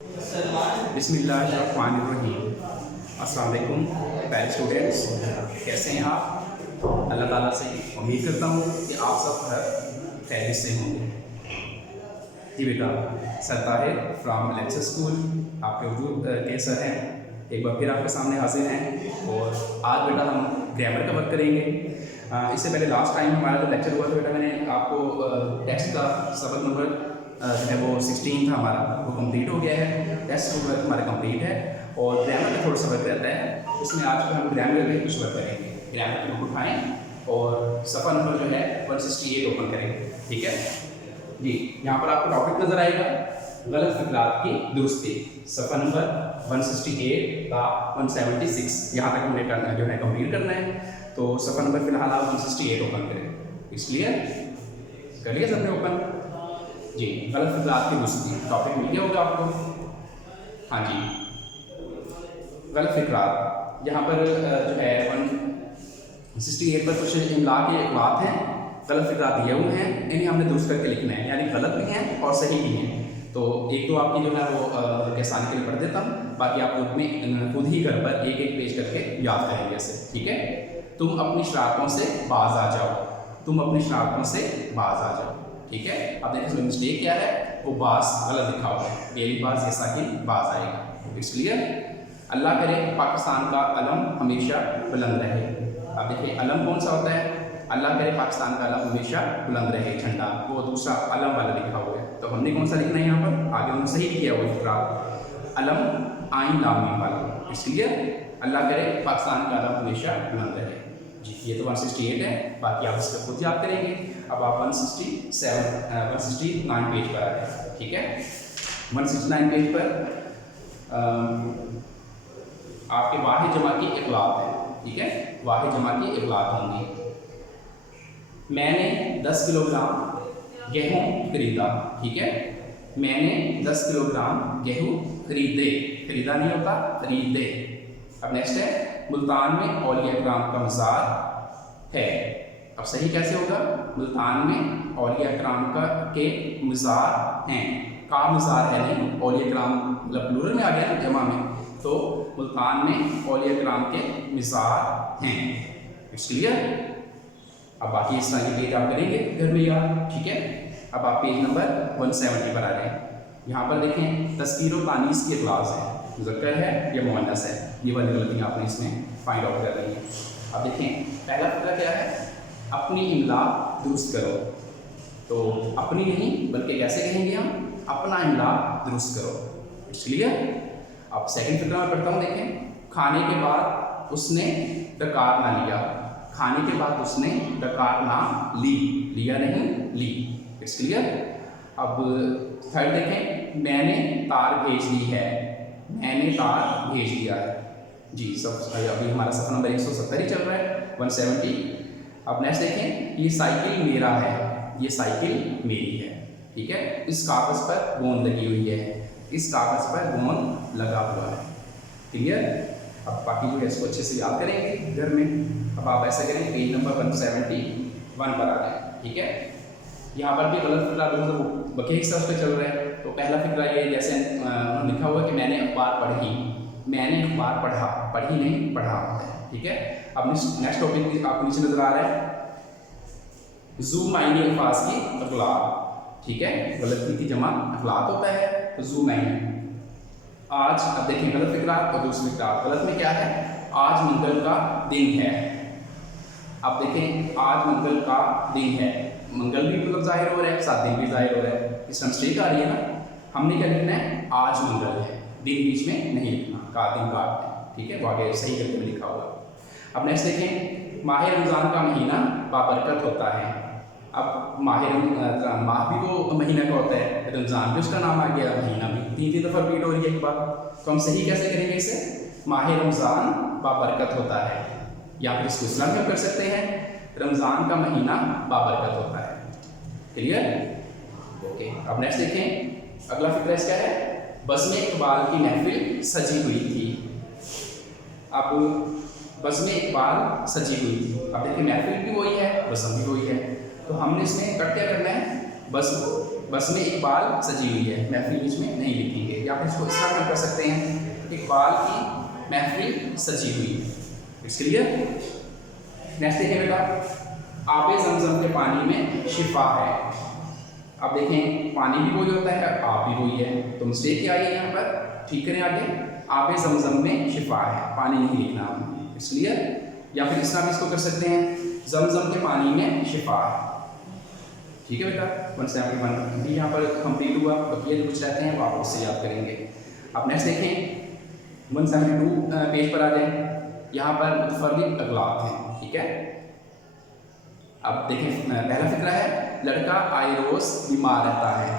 बिस्मिल्लाहिर्रहमानिर्रहीम। अस्सलाम वालेकुम प्यारे स्टूडेंट्स, कैसे हैं आप? अल्लाह ताला से उम्मीद करता हूँ कि आप सब खैरियत से होंगे। जी बेटा, sir Tahir from lecture school आपके उर्दू के सर हैं, एक बार फिर आपके सामने हाजिर हैं और आज बेटा हम ग्रामर का वर्क करेंगे। इससे पहले लास्ट टाइम हमारा जो लेक्चर हुआ था बेटा, मैंने आपको टेक्स्ट का सबक नंबर जो है वो 16 था हमारा, वो कंप्लीट हो गया है। टेस्ट वर्क हमारा कंप्लीट है और ग्रामर का थोड़ा सा वर्क रहता है, उसमें आज हम ग्रामर में कुछ वर्क करेंगे। ग्रामर की बुक उठाएँ और सफ़ा नंबर जो है 168 ओपन करेंगे, ठीक है जी। यहाँ पर आपको टॉपिक नज़र आएगा गलत फ़िक्रात की दुरुस्ती, सफ़ा नंबर 168 का 176, यहाँ तक हमने करना जो है कंप्लीट करना है। तो सफ़ा नंबर फिलहाल आप 168 ओपन करें, इसलिए कर लिया सबने ओपन जी। गलत फ़िक्रात की दुरुस्ती टॉपिक मिल गया होगा आपको। हाँ जी, गलत फ़िक्रात यहाँ पर जो है 168 पर कुछ इमला के बात हैं, गलत फ़िक्रात दिए हुए हैं, इन्हें हमने दुरुस्त करके लिखना है, यानी गलत भी हैं और सही भी हैं। तो एक दो आपकी जो है वो आसानी के लिए पढ़ देता हूँ, बाकी आप खुद ही घर पर एक एक पेज करके याद करेंगे ऐसे, ठीक है। तुम अपनी शरारतों से बाज आ जाओ, तुम अपनी शरारतों से बाज आ जाओ, ठीक है। अब देखिए इसमें मिस्टेक क्या है, वो बाज गलत लिखा हुआ है, गेरी बाज जैसा कि बाज आएगा, इसलिए अल्लाह करे पाकिस्तान का अलम हमेशा बुलंद रहे। अब देखिए अलम कौन सा होता है, अल्लाह करे पाकिस्तान का अलम हमेशा बुलंद रहे, झंडा, वो दूसरा अलम वाला लिखा हुआ है। तो हमने कौन सा लिखना है यहाँ पर, आगे उन्होंने सही किया हुआ इकरार, अलम आइन लामी वाला, इसलिए अल्लाह करे पाकिस्तान का अलम हमेशा बुलंद रहे जी। ये तो 168 है, बाकी आप इसका खुद याद करेंगे। अब आप 169 पेज पर आ गए, ठीक है। 169 पेज पर आपके वाहिद जमा की इखलात है, ठीक है, वाहिद जमा की इखलात होंगी। मैंने 10 किलोग्राम गेहूँ खरीदा, ठीक है, मैंने 10 किलोग्राम गेहूँ खरीदे, खरीदा नहीं होता, खरीदे। अब नेक्स्ट है मुल्तान में औलिया इकराम का मज़ार है। अब सही कैसे होगा, मुल्तान में औलिया इकराम का के मज़ार हैं, का मज़ार है नहीं, औलिया इकराम मतलब प्लूरल में आ गया ना, जमा में, तो मुल्तान में औलिया इकराम के मज़ार हैं, इसलिए। अब बाकी इस तरह के पेज आप करेंगे घर में याद, ठीक है। अब आप पेज नंबर 170 पर आ रहे हैं। यहाँ पर देखें तस्कीर और तानीस की क्लास है, मुज़क्कर है या मुअन्नस है, ये वाली गलतियाँ आपने इसमें फाइंड आउट कर रही हैं। अब देखें पहला फिक्रा क्या है, अपनी इमला दुरुस्त करो। तो अपनी नहीं बल्कि कैसे कहेंगे हम, अपना इमला दुरुस्त करो, इसलिए। अब सेकंड फिक्रा में पढ़ता हूँ, देखें खाने के बाद उसने डकार ना लिया, खाने के बाद उसने डकार ना ली, लिया नहीं ली, इसलिए। अब थर्ड देखें मैंने तार भेज दी है, मैंने तार भेज दिया है जी। सब अभी हमारा सफ़ा नंबर 170 ही चल रहा है, 170। अब नेक्स्ट देखें ये साइकिल मेरा है, ये साइकिल मेरी है, ठीक है। इस कागज़ पर गोंद लगी हुई है, इस कागज़ पर गोंद लगा हुआ है, क्लियर। अब बाकी जो है इसको अच्छे से याद करेंगे घर में। अब आप ऐसा करें पेज नंबर 171 पर आ जाए, ठीक है। यहाँ पर भी गलत फिक्रा बके हिस्सा उस पर चल रहा है। तो पहला फिक्रा ये जैसे लिखा हुआ कि मैंने अखबार पढ़ी, मैंने अखबार पढ़ा, पढ़ी नहीं पढ़ा होता है, ठीक है। अब नेक्स्ट टॉपिक आपको नीचे नजर आ रहा है जू मायने अल्फाज की अखलात, ठीक है, गलत की जमा अखलात होता है, तो जू मायने। आज अब देखिए गलत फिक्रा और दूसरी फिक्रा, गलत में क्या है, आज मंगल का दिन है। अब देखें आज मंगल का दिन है, मंगल भी मतलब जाहिर हो रहा है, साथ दिन भी जाहिर हो रहा है, इस मिस्टेक आ रही है ना। हमने क्या लिखना है, आज मंगल है, दिन बीच में नहीं लिखना, का दिन काट है, ठीक है, वाकई सही करके में लिखा हुआ। अब नेक्स्ट देखें माह रमज़ान का महीना बाबरकत होता है। अब माह भी वो महीना का होता है, रमज़ान भी उसका नाम आ गया, महीना भी तीन दफ़ा रिपीट हो रही है एक बार, तो हम सही कैसे करेंगे इसे, माह रमज़ान बाबरकत होता है, या फिर इसको इस्लाम में कर सकते हैं, रमज़ान का महीना बाबरकत होता है, क्लियर, ओके। अब नेक्स्ट देखें अगला फिक्रा इसका है बज़्म इक़बाल की महफिल सजी हुई थी। अब बज़्म इक़बाल सजी हुई थी, अब देखिए महफिल भी वही है, बज़्म भी वही है, तो हमने इसमें कट क्या करना है, बज़्म बस में इकबाल सजी हुई है, महफिल बीच में नहीं लिखेंगे। या फिर इसको इस तरह कर सकते हैं, इकबाल की महफिल सजी हुई है। It's clear. नेक्स्ट देखिए बेटा, आबे ज़मज़म के पानी में शिफा है। अब देखें पानी भी वही होता है, आप भी वही है, तो मिस्टेक क्या आई है यहाँ पर, ठीक करें आगे। आबे ज़मज़म में शिफा है, पानी नहीं लिखना हम, इसलिए। या फिर इस तरह भी इसको कर सकते हैं, ज़मज़म के पानी में शिफा है। ठीक है बेटा, 171 भी यहाँ पर कंप्लीट हुआ। बकिया जो कुछ रहते हैं वो आप उससे याद करेंगे। अब नेक्स्ट देखें 172 पेज पर आ जाए। यहाँ पर मुतफर्रिक अगलात हैं, ठीक है। अब देखें पहला फिक्रा है, लड़का आए रोज़ बीमार रहता है।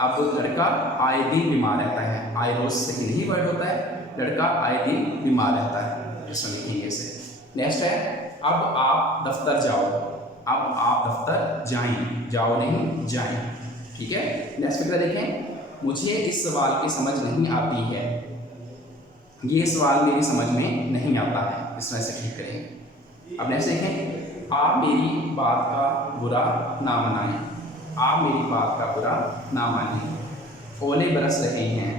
अब लड़का आए दिन बीमार रहता है, आए रोज़ से ही वर्ड होता है, लड़का आए दिन बीमार रहता है, इसमें लिखेंगे इसे। नेक्स्ट है, अब आप दफ्तर जाओ। अब आप दफ्तर जाएं, जाओ नहीं जाएं, ठीक है। नेक्स्ट फिक्रा देखें, मुझे इस सवाल की समझ नहीं आती है। ये सवाल मेरी समझ में नहीं आता है, इस तरह से ठीक करेंगे। अब नेक्स्ट देखें, आप मेरी बात का बुरा ना मनाएं। आप मेरी बात का बुरा ना मानिए। ओले बरस रहे हैं,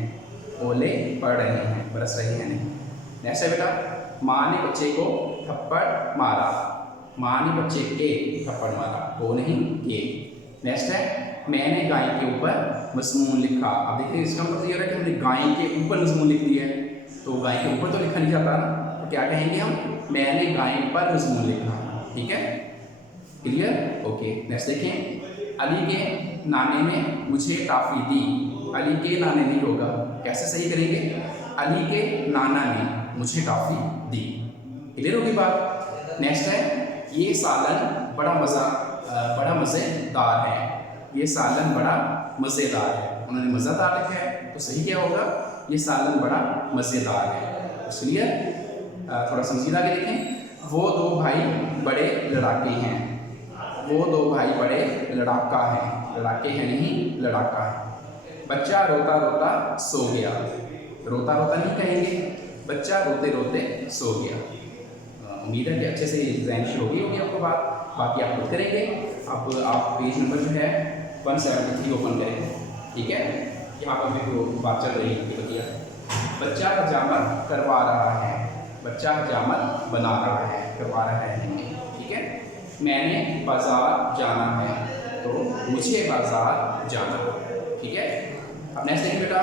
ओले पड़ रहे हैं, बरस रहे हैं नहीं। नेक्स्ट है बेटा, माँ ने बच्चे को थप्पड़ मारा। माँ ने बच्चे के थप्पड़ मारा, वो नहीं के। नेक्स्ट है, मैंने गाय के ऊपर मज़मून लिखा। अब देखिए इसका मतलब ये है कि हमने गाय के ऊपर मज़मून लिख दिया है, तो गाय के ऊपर तो लिखा नहीं जाता ना, तो क्या कहेंगे हम, मैंने गाय पर मज़मून लिखा। ठीक है, क्लियर, ओके। नेक्स्ट देखें, अली के नाने ने मुझे टॉफ़ी दी। अली के नाने नहीं होगा, कैसे सही करेंगे, अली के नाना ने मुझे टॉफ़ी दी। क्लियर होगी बात। नेक्स्ट है, ये सालन बड़ा मज़ेदार है। ये सालन बड़ा मज़ेदार है, उन्होंने मज़ेदार लिखा है, तो सही क्या होगा, ये सालन बड़ा मज़ेदार है। इसलिए थोड़ा समझीदा के लिखें, वो दो भाई बड़े लड़ाके हैं। वो दो भाई बड़े लड़ाका हैं, लड़ाके हैं नहीं, लड़ाका है। बच्चा रोता रोता सो गया। रोता रोता नहीं कहेंगे, बच्चा रोते रोते सो गया। उम्मीद है कि अच्छे से एग्जामिनेशन होगी आपको बात, बाकी आप खुद करेंगे। अब आप पेज नंबर जो है 173 ओपन करेंगे, ठीक है। यहाँ पर भी बात चल रही है, बच्चा हजामत करवा रहा है, बच्चा हजामत बना रहा है, करवा रहा है नहीं, ठीक है। मैंने बाज़ार जाना है, तो मुझे बाज़ार जाना, ठीक है। अब नेक्स्ट देखिए बेटा,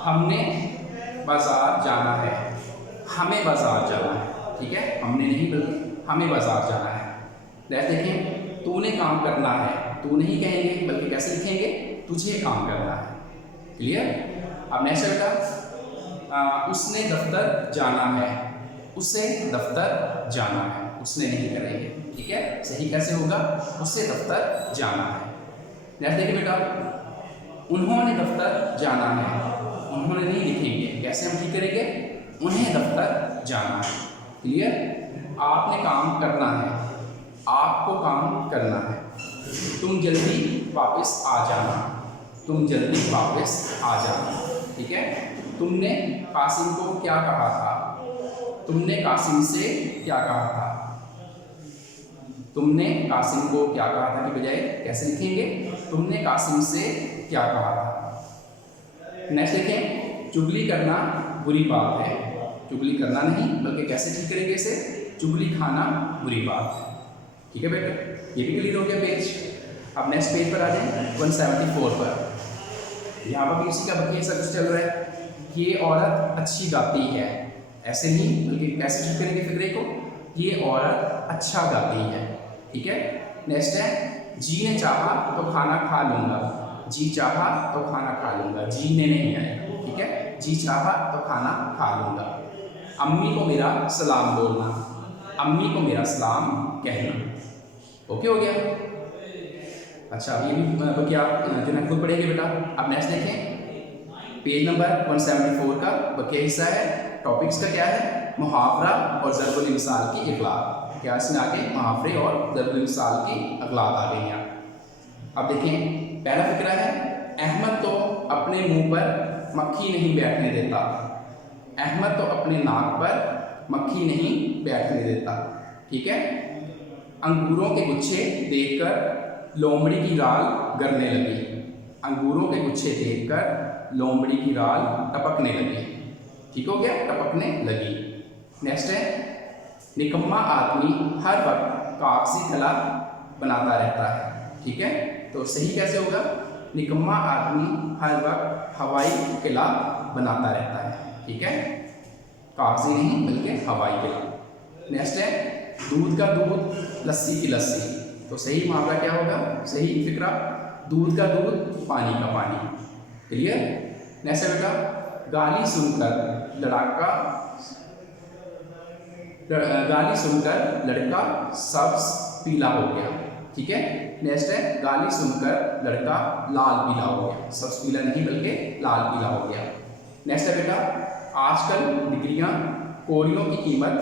हमने बाज़ार जाना है, हमें बाज़ार जाना है, ठीक है, हमने नहीं बल्कि हमें बाज़ार जाना है। नेक्स्ट देखें, तूने काम करना है, तू नहीं कहेंगे बल्कि कैसे लिखेंगे, तुझे काम करना है। क्लियर। अब नेक्स्ट है बेटा, उसने दफ्तर जाना है, उसे दफ्तर जाना है, उसने नहीं करेंगे, ठीक है। सही कैसे होगा, उसे दफ्तर जाना है। नेक्स्ट देखिए बेटा, उन्होंने दफ्तर जाना है, उन्होंने नहीं लिखेंगे, कैसे हम ठीक करेंगे, उन्हें दफ्तर जाना है। क्लियर। आपने काम करना है, आपको काम करना है। तुम जल्दी वापस आ जाना, तुम जल्दी वापस आ जाना, ठीक है। तुमने कासिम को क्या कहा था, तुमने कासिम से क्या कहा था, तुमने कासिम को क्या कहा था के बजाय कैसे लिखेंगे, तुमने कासिम से क्या कहा था। नेक्स्ट देखें, चुगली करना बुरी बात है, चुगली करना नहीं बल्कि कैसे ठीक करेंगे इसे, चुगली खाना बुरी बात है, ठीक है बेटा। ये भी क्लियर हो गया पेज। अब नेक्स्ट पेज पर आ जाए 174 पर। यहाँ पर भी इसी का बकिया सब कुछ चल रहा है। ये औरत अच्छी गाती है, ऐसे नहीं बल्कि कैसे ठीक करेंगे फिक्रे को, ये औरत अच्छा गाती है, ठीक है। नेक्स्ट है, जी ने चाहा तो खाना खा लूँगा, जी चाहा तो खाना खा लूँगा, जी ने नहीं आएगा, ठीक है। जी चाहा तो खाना खा लूँगा। अम्मी को मेरा सलाम बोलना, अम्मी को मेरा सलाम कहना, ओके हो गया। अच्छा, ये भी क्या जो है खुद पढ़ेंगे बेटा। अब नेक्स्ट देखें, पेज नंबर 174 का बकिया हिस्सा है। टॉपिक्स का क्या है, मुहावरा और ज़रबुल मिसाल की इगलात। क्या इसमें आगे मुहावरे और ज़रबुल मिसाल की इगलात आ गई हैं। अब देखें, पहला फिक्रा है, अहमद तो अपने मुंह पर मक्खी नहीं बैठने देता, अहमद तो अपने नाक पर मक्खी नहीं बैठने देता, ठीक है। अंगूरों के गुच्छे देखकर लोमड़ी की राल गरने लगी। अंगूरों के गुच्छे देखकर लोमड़ी की राल टपकने लगी। ठीक हो गया, टपकने लगी। नेक्स्ट है, निकम्मा आदमी हर वक्त कागजी कला बनाता रहता है। ठीक है, तो सही कैसे होगा? निकम्मा आदमी हर वक्त हवाई किला बनाता रहता है। ठीक है, कागजी नहीं बल्कि हवाई किला। नेक्स्ट है, दूध का दूध लस्सी की लस्सी। तो सही मुहावरा क्या होगा? सही फिक्रा, दूध का दूध पानी का पानी। क्लियर? नेक्स्ट है बेटा, गाली सुनकर लड़का सब्ज पीला हो गया। ठीक है, नेक्स्ट है, गाली सुनकर लड़का लाल पीला हो गया। सब्ज पीला नहीं बल्कि लाल पीला हो गया। नेक्स्ट है बेटा, आजकल डिग्रियां कोड़ियों की कीमत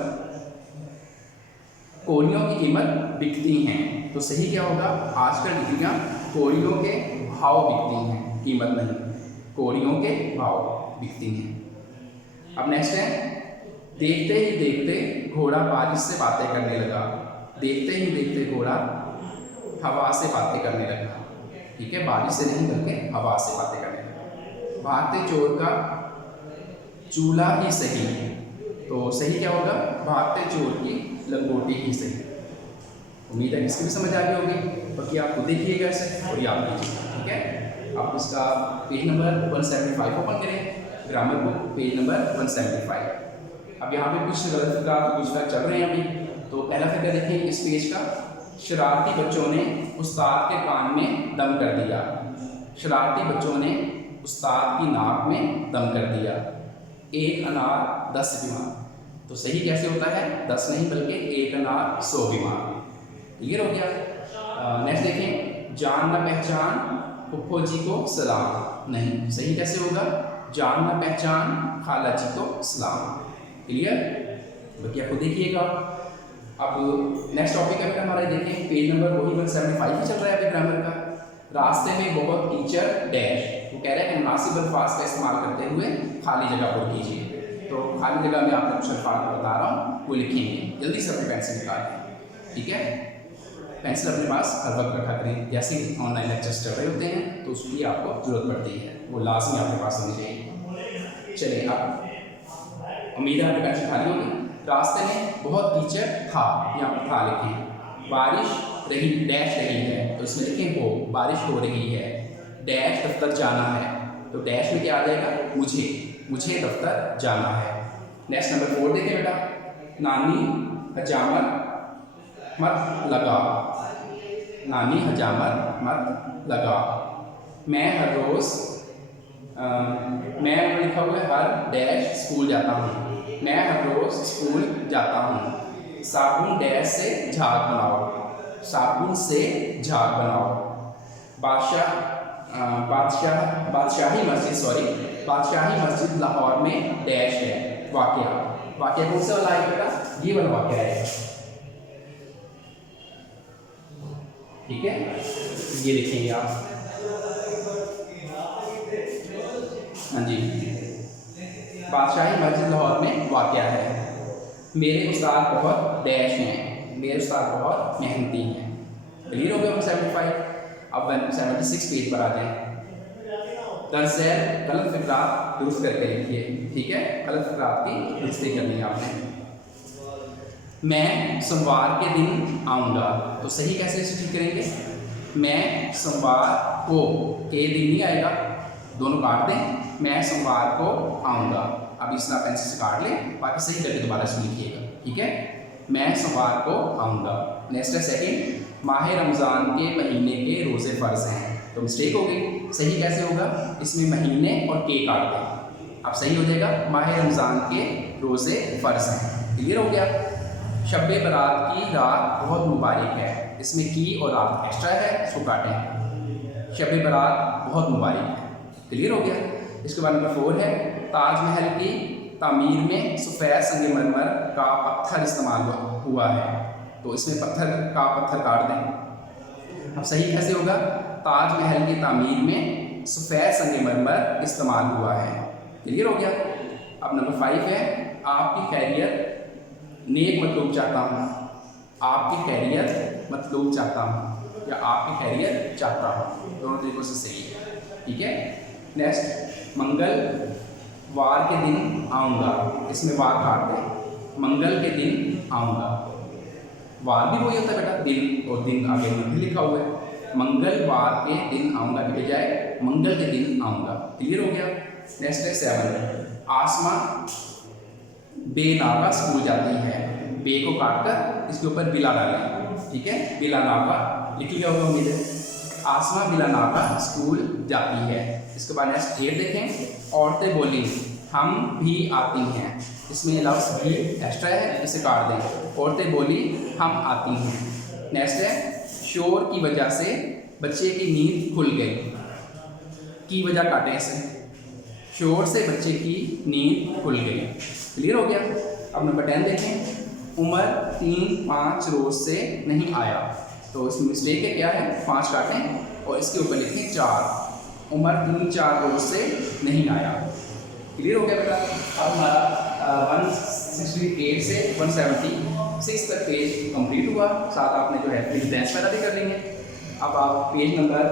बिकती हैं। तो सही क्या होगा? आजकल डिग्रियां कोड़ियों के भाव बिकती हैं, कीमत नहीं, कोड़ियों के भाव बिकती हैं। अब नेक्स्ट है, देखते ही देखते घोड़ा बारिश से बातें करने लगा। देखते ही देखते घोड़ा हवा से बातें करने लगा। ठीक है, बारिश से नहीं बल्कि हवा से बातें करने लगा। भागते चोर का चूल्हा ही सही। तो सही क्या होगा? भागते चोर की लंगोटी ही सही। उम्मीद है इसकी भी समझ आ गई होगी। बाकी आप खुद देखिएगा इसे और याद कीजिएगा। ठीक है, आप इसका पेज नंबर 175 ओपन करें, ग्रामर बुक पेज नंबर 175। अब यहाँ पे कुछ गलत फिक्रा कुछ चल रहे हैं अभी। तो पहला फिक्र देखें इस पेज का, शरारती बच्चों ने उस्ताद के कान में दम कर दिया। शरारती बच्चों ने उस्ताद की नाक में दम कर दिया। एक अनार 10 बीमार। तो सही कैसे होता है? 10 नहीं बल्कि एक अनार 100 बीमार। क्लियर हो गया? नेक्स्ट देखें, जान न पहचान फुफ्फो जी को सलाम। नहीं, सही कैसे होगा? जान न पहचान खाला जी को सलाम। क्लियर? बाकी आपको देखिएगा। अब नेक्स्ट टॉपिक है हमारा, देखें पेज नंबर वही 175 ही चल रहा है अभी ग्रामर का। रास्ते में बहुत टीचर डैश। वो कह रहे हैं कि मुनासिब अल्फाज का इस्तेमाल करते हुए खाली जगह पर कीजिए। तो खाली जगह में आपको कुछ अल्फाज बता रहा हूँ, वो लिखेंगे। जल्दी से अपनी पेंसिल निकालें। ठीक है, पेंसिल अपने पास हर वक्त रखा करें। जैसे ऑनलाइन लेक्चर्स चल रहे होते हैं तो उसकी आपको ज़रूरत पड़ती है, वो लाजमी आपके पास होनी चाहिए। चलिए, आप उम्मीद है आपकी पेंसिल खाली होगी। रास्ते में बहुत टीचर था, यहाँ पर था लिखें। बारिश रही डैश रही है, तो इसमें लिखें हो, बारिश हो रही है। डैश दफ्तर जाना है, तो डैश में क्या आ जाएगा? मुझे दफ्तर जाना है। नेक्स्ट नंबर 4 देखें बेटा, नानी हजामत मत लगा। नानी हजामत मत लगा। मैं हर रोज़ मैं लिखा हुआ है हर डैश स्कूल जाता हूँ। मैं हर रोज़ स्कूल जाता हूँ। साबुन डैश से झाग बनाओ। साबुन से झाग बनाओ। बादशाही मस्जिद लाहौर में डैश है। वाक़या कौन सा वाला है बेटा? ये वाला वाक़या है। ठीक है, ये लिखेंगे आप। हाँ जी, बादशाही मस्जिद लाहौर में वाक़या है। मेरे उस्ताद बहुत डैश हैं। मेरे उस्ताद बहुत मेहनती हैं। क्लियर हो गया 175। अब 176 पेज पर आ जाएं। दरअसल गलत फिक्रात दुरुस्त करके लिखिए। ठीक है, गलत फिक्रात की दुरुस्ती करनी है आपने। मैं सोमवार के दिन आऊँगा। तो सही कैसे इसे ठीक करेंगे? मैं सोमवार को, के दिन नहीं आएगा, दोनों काट दें। मैं सोमवार को आऊँगा। अब इस तरह पेंसिल से काट लें, बाकी सही करके दोबारा से लिखिएगा। ठीक है, मैं सोमवार को आऊँगा। नेक्स्ट है सेकंड, माह रमज़ान के महीने के रोज़े फ़र्ज हैं। तो मिस्टेक हो गई। सही कैसे होगा? इसमें महीने और के काट दें। अब सही हो जाएगा, माह रमज़ान के रोज़े फ़र्ज हैं। क्लियर हो गया? शब-ए बारात की रात बहुत मुबारक है। इसमें की और रात एक्स्ट्रा है, इसको काटें। शब-ए बारात बहुत मुबारक है। क्लियर हो गया? इसके बाद नंबर 4 है, ताजमहल की तामीर में सफ़ेद संगमरमर का पत्थर इस्तेमाल हुआ है। तो इसमें पत्थर काट दें। अब सही कैसे होगा? ताजमहल की तामीर में सफ़ेद संगमरमर इस्तेमाल हुआ है। क्लियर हो गया? अब नंबर 5 है, आपकी खैरियत नेक मतलूब चाहता हूँ। आपकी खैरियत मतलूब चाहता हूँ। या आपकी खैरियत चाहता हूँ, दोनों तरीकों से सही है। ठीक है। नेक्स्ट, मंगलवार के दिन आऊँगा, इसमें वार काट दें, मंगल के दिन आऊँगा। वार भी वही होता है बेटा, दिन और दिन आगे भी लिखा हुआ है। मंगलवार के दिन आऊँगा की बजाय मंगल के दिन आऊँगा। क्लियर हो गया। नेक्स्ट है 7, आसमा बेनागा स्कूल जाती है। बे को काट कर इसके ऊपर बिला डालें। ठीक है, बिला नागा लिख लिया होगा उम्मीद है। आसमा बिला नागा स्कूल जाती है। इसके बाद नेक्स्ट 8 देखें, औरतें बोली हम भी आती हैं। इसमें लफ्ज़ भी एक्स्ट्रा है, इसे काट दें। औरतें बोली हम आती हैं। नेक्स्ट है, शोर की वजह से बच्चे की नींद खुल गई। की वजह काटें इसे, शोर से बच्चे की नींद खुल गई। क्लियर हो गया। अब नंबर 10 देखें, उमर 3-5 रोज से नहीं आया। तो इसमें मिस्टेक है, क्या है, 5 काटें और इसके ऊपर लिखें 4। उमर 3-4 रोज से नहीं आया। क्लियर हो गया बेटा। अब हमारा 168 से 176 तक पेज कंप्लीट हुआ। साथ आपने जो है फिर टेंस पैदा भी कर लेंगे। अब आप पेज नंबर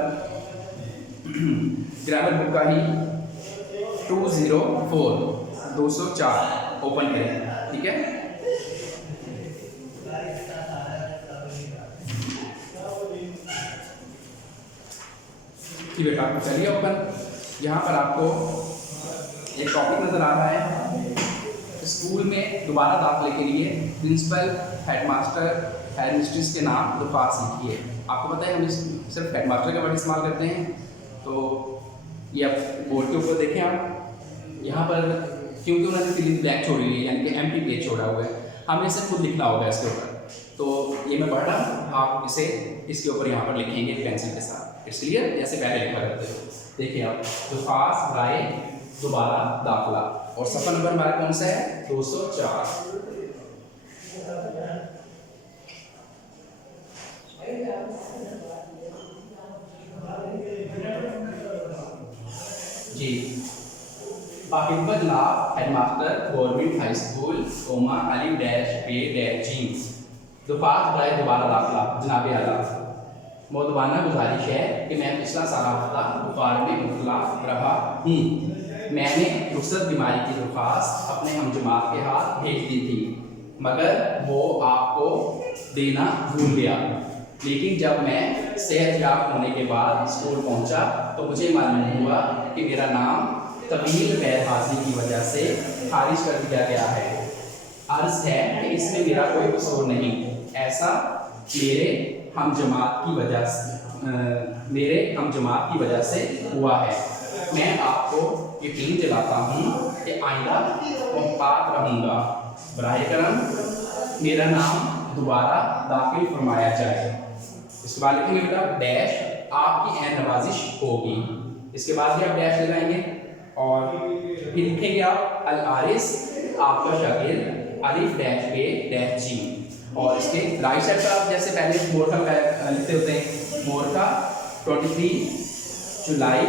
ग्रामर बुक का ही 204 ओपन करें। ठीक है। बेटा चलिए ओपन। यहाँ पर आपको एक टॉपिक नजर आ रहा है, स्कूल में दोबारा दाखिले के लिए प्रिंसिपल, हेडमास्टर, हेड मिस्ट्रेस के नाम दरख्वास्त लिखिए। आपको पता है हम सिर्फ हेडमास्टर का वर्ड इस्तेमाल करते हैं। तो ये आप बोर्ड के ऊपर देखें, आप यहाँ पर क्योंकि उन्होंने फिलिंग ब्लैंक छोड़ी हुई है, यानी कि एम्प्टी पेज छोड़ा हुआ है, हमें इसे खुद लिखना होगा इसके ऊपर। तो ये मैं पढ़ रहा हूँ, आप इसे इसके ऊपर यहाँ पर लिखेंगे पेंसिल के साथ। इसलिए जैसे पहले लिखा करते हो। देखिए आप, दरख्वास्त राय दोबारा दाखिला, और सफ़ा नंबर हमारा कौन सा है, 204। जी, बाकिब जनाब headmaster government high school comma Ali dash पे डैश जीन्स। दरख्वास्त राय दोबारा दाखिला जनाब आला, मौदबाना गुजारिश है कि मैं पिछला सारा हफ्ता बुखार में मुबतला रहा हूँ। मैंने रुखसत बीमारी की दरख्वास्त अपने हमजमात के हाथ भेज दी थी, मगर वो आपको देना भूल गया। लेकिन जब मैं सेहतयाब होने के बाद स्कूल पहुंचा तो मुझे मालूम हुआ कि मेरा नाम तवील गैर हाजिरी की वजह से खारिज कर दिया गया है। अर्ज है कि इसमें मेरा कोई कसूर नहीं, ऐसा मेरे हमजमात की वजह से हुआ है। मैं आपको यकीन दिलाता हूँ कि आइंदा मुहतात रहूँगा। बराए करम मेरा नाम दोबारा दाखिल फरमाया जाए। इसके बाद लिखेंगे बेटा डैश आपकी ऐन नवाजिश होगी। इसके बाद भी आप डैश लगाएंगे और फिर लिखेंगे आप अल आरिस आपका शागिर्द अलिफ डैश पे डैश जी। और इसके राइट साइड पर आप जैसे पहले मोर का लिखते होते हैं, मोर का 23 जुलाई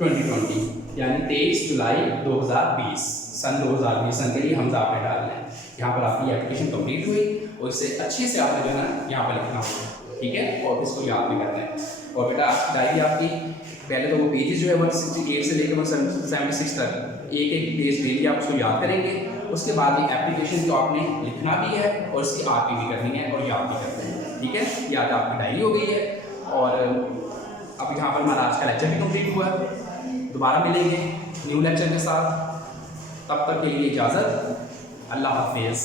2020 यानी 23 जुलाई 2020 सन 2020 सन के लिए हमजा आपने डालना है। यहाँ पर आपकी एप्लीकेशन कंप्लीट हुई और इसे अच्छे से आपने जो है ना यहाँ पर लिखना होगा। ठीक है, और इसको याद भी करना है। और बेटा डायरी आपकी पहले तो वो पेजेस जो है 168 से लेकर 176 तक एक एक पेज डेली आप उसको याद करेंगे। उसके बाद ये एप्लीकेशन को आपने लिखना भी है और इसकी आरपी भी करनी है और याद भी करना है। ठीक है, ये आज आपकी डायरी हो गई है। और अब यहाँ पर हमारा आज का लेक्चर भी कंप्लीट हुआ है। दोबारा मिलेंगे न्यू लेक्चर के साथ, तब तक के लिए इजाज़त, अल्लाह हाफिज़।